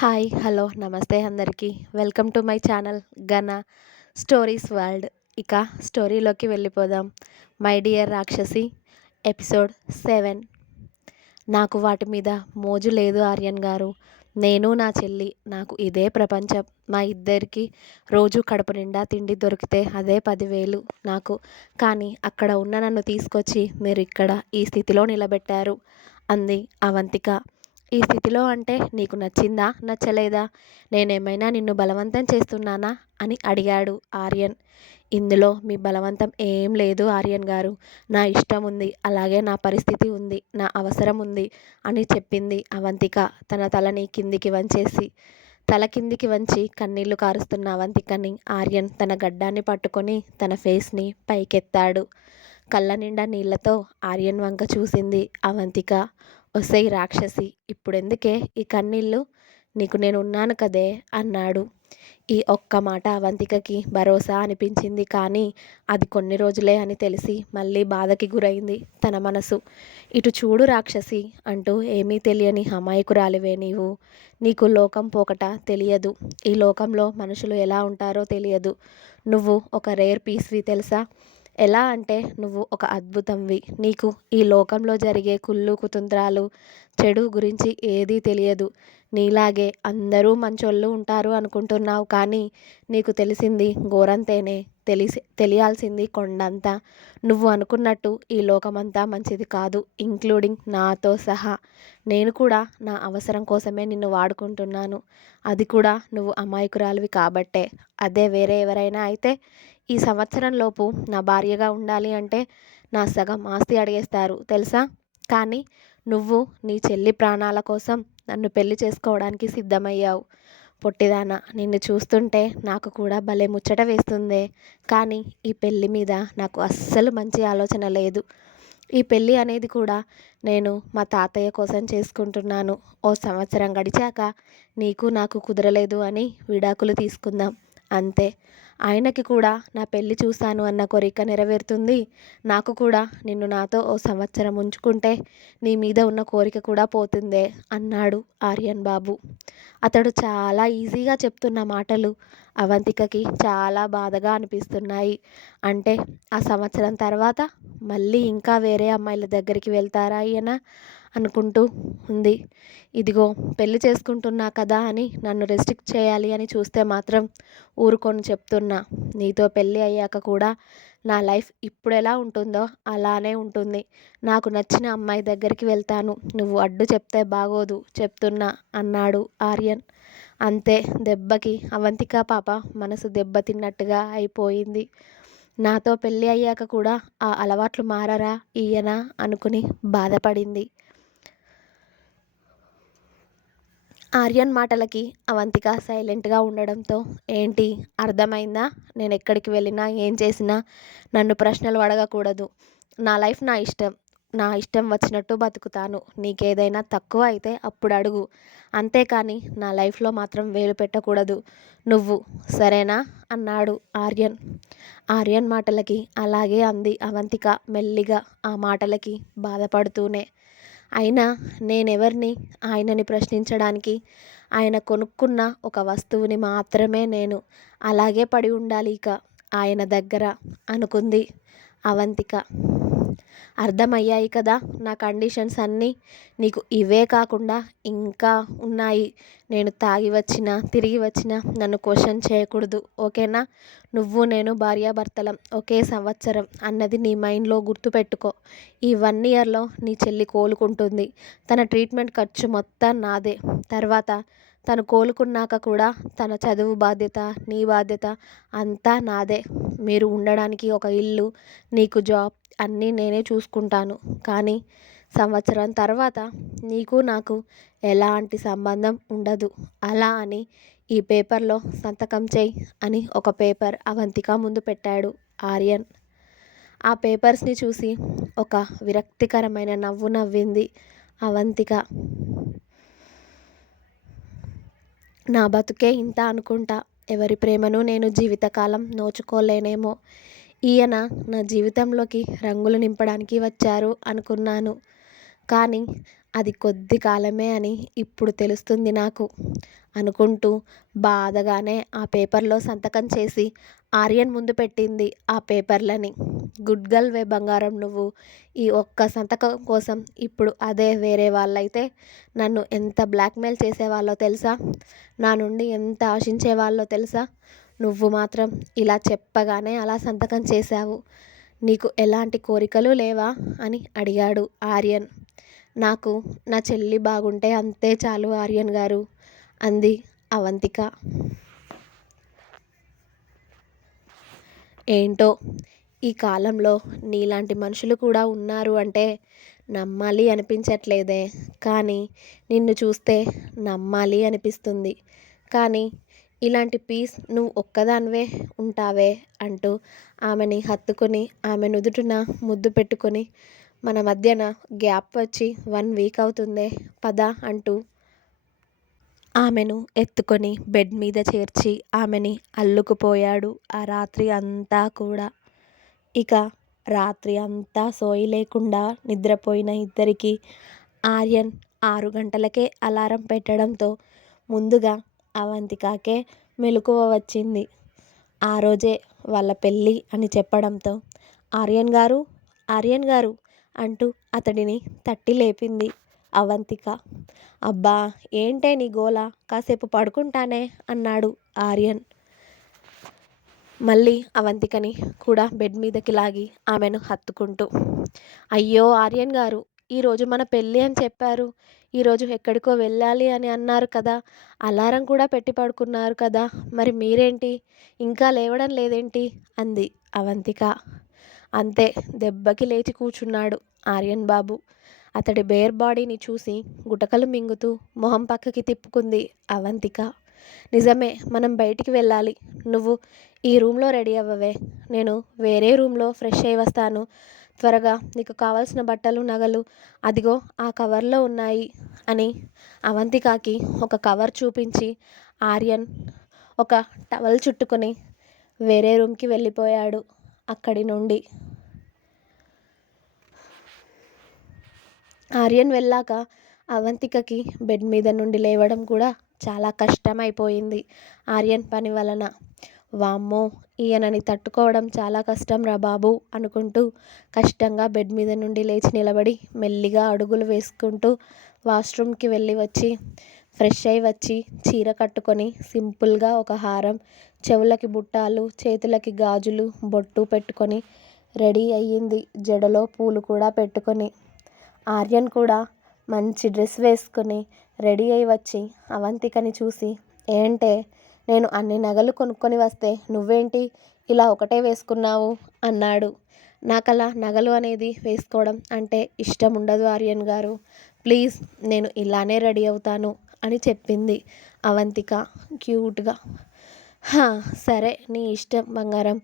Hi hello నమస్తే అందరికీ welcome to my channel గన స్టోరీస్ వరల్డ్. ఇక స్టోరీలోకి వెళ్ళిపోదాం. మై డియర్ రాక్షసి ఎపిసోడ్ 7. నాకు వాటి మీద మోజు లేదు ఆర్యన్ గారు. నేను నా చెల్లి, నాకు ఇదే ప్రపంచం. మా ఇద్దరికి రోజు కడుపు నిండా తిండి దొరికితే అదే 10,000 నాకు. కానీ అక్కడ ఉన్న నన్ను తీసుకొచ్చి మీరు ఇక్కడ ఈ స్థితిలో నిలబెట్టారు అంది అవంతిక. ఈ స్థితిలో అంటే నీకు నచ్చిందా నచ్చలేదా? నేనేమైనా నిన్ను బలవంతం చేస్తున్నానా అని అడిగాడు ఆర్యన్. ఇందులో మీ బలవంతం ఏం లేదు ఆర్యన్ గారు. నా ఇష్టం ఉంది, అలాగే నా పరిస్థితి ఉంది, నా అవసరం ఉంది అని చెప్పింది అవంతిక తన తలని కిందికి వంచేసి. తల కిందికి వంచి కన్నీళ్లు కారుస్తున్న అవంతికని ఆర్యన్ తన గడ్డాన్ని పట్టుకొని తన ఫేస్ని పైకెత్తాడు. కళ్ళ నిండా నీళ్లతో ఆర్యన్ వంక చూసింది అవంతిక. ఒసేయ్ రాక్షసి, ఇప్పుడెందుకే ఈ కన్నీళ్ళు? నీకు నేను ఉన్నాను కదే అన్నాడు. ఈ ఒక్క మాట అవంతికకి భరోసా అనిపించింది. కానీ అది కొన్ని రోజులే అని తెలిసి మళ్ళీ బాధకి గురైంది తన మనసు. ఇటు చూడు రాక్షసి అంటూ ఏమీ తెలియని అమాయకురాలివే నీవు. నీకు లోకం పోకట తెలియదు. ఈ లోకంలో మనుషులు ఎలా ఉంటారో తెలియదు. నువ్వు ఒక రేర్ పీస్వి తెలుసా? ఎలా అంటే నువ్వు ఒక అద్భుతంవి. నీకు ఈ లోకంలో జరిగే కుళ్ళు కుతంత్రాలు చెడు గురించి ఏదీ తెలియదు. నీలాగే అందరూ మంచోళ్ళు ఉంటారు అనుకుంటున్నావు. కానీ నీకు తెలిసింది గోరంతేనే. తెలియాల్సింది కొండంత. నువ్వు అనుకున్నట్టు ఈ లోకమంతా మంచిది కాదు, ఇంక్లూడింగ్ నాతో సహా. నేను కూడా నా అవసరం కోసమే నిన్ను వాడుకుంటున్నాను. అది కూడా నువ్వు అమాయకురాలివి కాబట్టే. అదే వేరే ఎవరైనా అయితే ఈ సంవత్సరంలోపు నా భార్యగా ఉండాలి అంటే నా సగం ఆస్తి అడిగేస్తారు తెలుసా? కానీ నువ్వు నీ చెల్లి ప్రాణాల కోసం నన్ను పెళ్లి చేసుకోవడానికి సిద్ధమయ్యావు. పొట్టిదానా, నిన్ను చూస్తుంటే నాకు కూడా భలే ముచ్చట వేస్తుందే. కానీ ఈ పెళ్ళి మీద నాకు అస్సలు మంచి ఆలోచన లేదు. ఈ పెళ్ళి అనేది కూడా నేను మా తాతయ్య కోసం చేసుకుంటున్నాను. ఓ సంవత్సరం గడిచాక నీకు నాకు కుదరలేదు అని విడాకులు తీసుకుందాం అంతే. ఆయనకి కూడా నా పెళ్ళి చూశాను అన్న కోరిక నెరవేరుతుంది. నాకు కూడా నిన్ను నాతో ఓ సంవత్సరం ఉంచుకుంటే నీ మీద ఉన్న కోరిక కూడా పోతుందే అన్నాడు ఆర్యన్ బాబు. అతడు చాలా ఈజీగా చెప్తున్న మాటలు అవంతికకి చాలా బాధగా అనిపిస్తున్నాయి. అంటే ఆ సంవత్సరం తర్వాత మళ్ళీ ఇంకా వేరే అమ్మాయిల దగ్గరికి వెళ్తారా ఈయన అనుకుంటూ ఉంది. ఇదిగో పెళ్లి చేసుకుంటున్నా కదా అని నన్ను రెస్ట్రిక్ట్ చేయాలి అని చూస్తే మాత్రం ఊరుకొని చెప్తున్నా. నీతో పెళ్ళి అయ్యాక కూడా నా లైఫ్ ఇప్పుడు ఎలా ఉంటుందో అలానే ఉంటుంది. నాకు నచ్చిన అమ్మాయి దగ్గరికి వెళ్తాను. నువ్వు అడ్డు చెప్తే బాగోదు చెప్తున్నా అన్నాడు ఆర్యన్. అంతే, దెబ్బకి అవంతిక పాప మనసు దెబ్బతిన్నట్టుగా అయిపోయింది. నాతో పెళ్ళి అయ్యాక కూడా ఆ అలవాట్లు మారరా ఈయన అనుకుని బాధపడింది. ఆర్యన్ మాటలకి అవంతిక సైలెంట్గా ఉండడంతో ఏంటి అర్థమైందా? నేను ఎక్కడికి వెళ్ళినా ఏం చేసినా నన్ను ప్రశ్నలు అడగకూడదు. నా లైఫ్ నా ఇష్టం. నా ఇష్టం వచ్చినట్టు బతుకుతాను. నీకేదైనా తక్కువ అయితే అప్పుడు అడుగు. అంతేకాని నా లైఫ్లో మాత్రం వేలు పెట్టకూడదు నువ్వు, సరేనా అన్నాడు ఆర్యన్. ఆర్యన్ మాటలకి అలాగే అంది అవంతిక మెల్లిగా, ఆ మాటలకి బాధపడుతూనే. అయినా నేనెవరిని ఆయనని ప్రశ్నించడానికి? ఆయన కొనుక్కున్న ఒక వస్తువుని మాత్రమే నేను. అలాగే పడి ఉండాలి ఇక ఆయన దగ్గర అనుకుంది అవంతిక. అర్థమయ్యాయి కదా నా కండిషన్స్ అన్నీ? నీకు ఇవే కాకుండా ఇంకా ఉన్నాయి. నేను తాగి వచ్చినా తిరిగి వచ్చినా నన్ను క్వశ్చన్ చేయకూడదు, ఓకేనా? నువ్వు నేను భార్యాభర్తలం, ఒకే సంవత్సరం అన్నది నీ మైండ్లో గుర్తుపెట్టుకో. ఈ 1 ఇయర్లో నీ చెల్లి కోలుకుంటుంది. తన ట్రీట్మెంట్ ఖర్చు మొత్తం నాదే. తర్వాత తను కోలుకున్నాక కూడా తన చదువు బాధ్యత, నీ బాధ్యత అంతా నాదే. మీరు ఉండడానికి ఒక ఇల్లు, నీకు జాబ్ అన్నీ నేనే చూసుకుంటాను. కానీ సంవత్సరం తర్వాత నీకు నాకు ఎలాంటి సంబంధం ఉండదు. అలా అని ఈ పేపర్లో సంతకం చేయి అని ఒక పేపర్ అవంతిక ముందు పెట్టాడు ఆర్యన్. ఆ పేపర్స్ని చూసి ఒక విరక్తికరమైన నవ్వు నవ్వింది అవంతిక. నా బతుకే ఇంత అనుకుంటా. ఎవరి ప్రేమను నేను జీవితకాలం నోచుకోలేనేమో. ఈయన నా జీవితంలోకి రంగులు నింపడానికి వచ్చారు అనుకున్నాను. కానీ అది కొద్ది కాలమే అని ఇప్పుడు తెలుస్తుంది నాకు అనుకుంటూ బాధగానే ఆ పేపర్లో సంతకం చేసి ఆర్యన్ ముందు పెట్టింది ఆ పేపర్లని. గుడ్ గర్ల్ వే బంగారం నువ్వు. ఈ ఒక్క సంతకం కోసం ఇప్పుడు అదే వేరే వాళ్ళైతే నన్ను ఎంత బ్లాక్మెయిల్ చేసేవాళ్ళో తెలుసా, నా నుండి ఎంత ఆశించేవాళ్ళో తెలుసా. నువ్వు మాత్రం ఇలా చెప్పగానే అలా సంతకం చేశావు. నీకు ఎలాంటి కోరికలు లేవా అని అడిగాడు ఆర్యన్. నాకు నా చెల్లి బాగుంటే అంతే చాలు ఆర్యన్ గారు అంది అవంతిక. ఏంటో ఈ కాలంలో నీలాంటి మనుషులు కూడా ఉన్నారు అంటే నమ్మాలి అనిపించట్లేదే, కానీ నిన్ను చూస్తే నమ్మాలి అనిపిస్తుంది. కానీ ఇలాంటి పీస్ నువ్వు ఒక్కదానివే ఉంటావే అంటూ ఆమెని హత్తుకొని ఆమె నుదుటిన ముద్దు పెట్టుకొని, మన మధ్యన గ్యాప్ వచ్చి 1 వీక్ అవుతుందే పద అంటూ ఆమెను ఎత్తుకొని బెడ్ మీద చేర్చి ఆమెని అల్లుకుపోయాడు ఆ రాత్రి అంతా కూడా. ఇక రాత్రి అంతా సోయి లేకుండా నిద్రపోయిన ఇద్దరికీ ఆర్యన్ 6 గంటలకే అలారం పెట్టడంతో ముందుగా అవంతికకే మెలకువ వచ్చింది. ఆ రోజే వాళ్ళ పెళ్ళి అని చెప్పడంతో ఆర్యన్ గారు, ఆర్యన్ గారు అంటూ అతడిని తట్టి లేపింది అవంతిక. అబ్బా ఏంటే నీ గోల, కాసేపు పడుకుంటానే అన్నాడు ఆర్యన్. మళ్ళీ అవంతికని కూడా బెడ్ మీదకి లాగి ఆమెను హత్తుకుంటూ. అయ్యో ఆర్యన్ గారు, ఈరోజు మన పెళ్ళి అని చెప్పారు, ఈరోజు ఎక్కడికో వెళ్ళాలి అని అన్నారు కదా, అలారం కూడా పెట్టి పడుకున్నారు కదా, మరి మీరేంటి ఇంకా లేవడం లేదేంటి అంది అవంతిక. అంతే దెబ్బకి లేచి కూర్చున్నాడు ఆర్యన్ బాబు. అతడి బేర్ బాడీని చూసి గుటకలు మింగుతూ మొహం పక్కకి తిప్పుకుంది అవంతిక. నిజమే, మనం బయటికి వెళ్ళాలి. నువ్వు ఈ రూమ్లో రెడీ అవ్వవే, నేను వేరే రూమ్లో ఫ్రెష్ అయి వస్తాను. త్వరగా నీకు కావాల్సిన బట్టలు నగలు అదిగో ఆ కవర్లో ఉన్నాయి అని అవంతికకి ఒక కవర్ చూపించి ఆర్యన్ ఒక టవల్ చుట్టుకొని వేరే రూమ్కి వెళ్ళిపోయాడు. అక్కడి నుండి ఆర్యన్ వెళ్ళాక అవంతికకి బెడ్ మీద నుండి లేవడం కూడా చాలా కష్టమైపోయింది ఆర్యన్ పని వలన. వామ్మో, ఈయనని తట్టుకోవడం చాలా కష్టం రా బాబు అనుకుంటూ కష్టంగా బెడ్ మీద నుండి లేచి నిలబడి మెల్లిగా అడుగులు వేసుకుంటూ వాష్రూమ్కి వెళ్ళి వచ్చి ఫ్రెష్ అయి వచ్చి చీర కట్టుకొని సింపుల్గా ఒక హారం, చెవులకి బుట్టాలు, చేతులకి గాజులు, బొట్టు పెట్టుకొని రెడీ అయ్యింది, జడలో పూలు కూడా పెట్టుకొని. ఆర్యన్ కూడా మంచి డ్రెస్ వేసుకొని రెడీ అయి వచ్చి అవంతికని చూసి, ఏంటే నేను అన్ని నగలు కొనుక్కొని వస్తే నువ్వేంటి ఇలా ఒకటే వేసుకున్నావు అన్నాడు. నాకలా నగలు అనేది వేసుకోవడం అంటే ఇష్టం ఉండదు ఆర్యన్ గారు, ప్లీజ్ నేను ఇలానే రెడీ అవుతాను అని చెప్పింది అవంతిక క్యూట్గా. సరే నీ ఇష్టం బంగారం,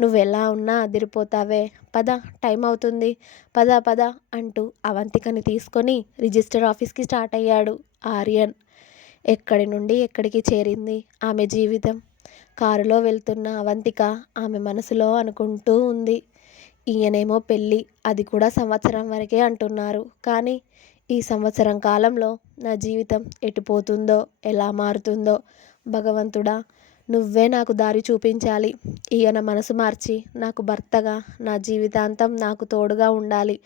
నువ్వెలా ఉన్నా అదిరిపోతావే, పద టైం అవుతుంది, పద పద అంటూ అవంతికని తీసుకొని రిజిస్టర్ ఆఫీస్కి స్టార్ట్ అయ్యాడు ఆర్యన్. ఎక్కడి నుండి ఎక్కడికి చేరింది ఆమె జీవితం. కారులో వెళ్తున్న అవంతిక ఆమె మనసులో అనుకుంటూ ఉంది, ఈయనేమో పెళ్ళి అది కూడా సంవత్సరం వరకే అంటున్నారు, కానీ ఈ సంవత్సరం కాలంలో నా జీవితం ఎటుపోతుందో ఎలా మారుతుందో భగవంతుడా, నువ్వే నాకు దారి చూపించాలి. ఈయన మనసు మార్చి నాకు భర్తగా నా జీవితాంతం నాకు తోడుగా ఉండాలి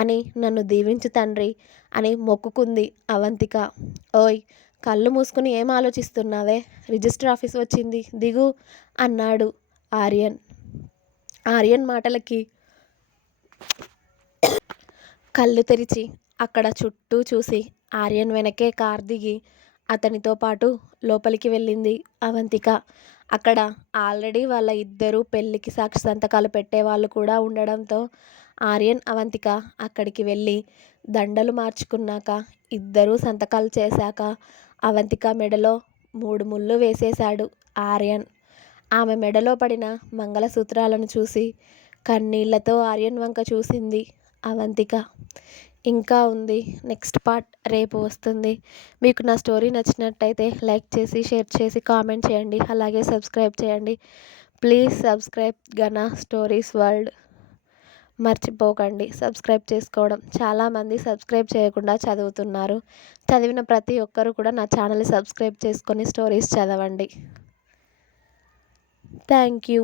అని నన్ను దీవించు తండ్రి అని మొక్కుకుంది అవంతిక. ఓయ్, కళ్ళు మూసుకుని ఏం ఆలోచిస్తున్నావే, రిజిస్టర్ ఆఫీస్ వచ్చింది దిగు అన్నాడు ఆర్యన్. ఆర్యన్ మాటలకి కళ్ళు తెరిచి అక్కడ చుట్టూ చూసి ఆర్యన్ వెనకే కార్ దిగి అతనితో పాటు లోపలికి వెళ్ళింది అవంతిక. అక్కడ ఆల్రెడీ వాళ్ళ ఇద్దరు పెళ్ళికి సాక్షి సంతకాలు పెట్టేవాళ్ళు కూడా ఉండడంతో ఆర్యన్ అవంతిక అక్కడికి వెళ్ళి దండలు మార్చుకున్నాక ఇద్దరూ సంతకాలు చేశాక అవంతిక మెడలో 3 ముళ్ళు వేసేశాడు ఆర్యన్. ఆమె మెడలో పడిన మంగళసూత్రాలను చూసి కన్నీళ్లతో ఆర్యన్ వంక చూసింది అవంతిక. ఇంకా ఉంది, నెక్స్ట్ పార్ట్ రేపు వస్తుంది. మీకు నా స్టోరీ నచ్చినట్టయితే లైక్ చేసి షేర్ చేసి కామెంట్ చేయండి, అలాగే సబ్స్క్రైబ్ చేయండి. Please subscribe Gana stories world. మర్చిపోకండి సబ్స్క్రైబ్ చేసుకోవడం. చాలామంది సబ్స్క్రైబ్ చేయకుండా చదువుతున్నారు. చదివిన ప్రతి ఒక్కరు కూడా నా ఛానల్ని సబ్స్క్రైబ్ చేసుకొని స్టోరీస్ చదవండి. Thank you.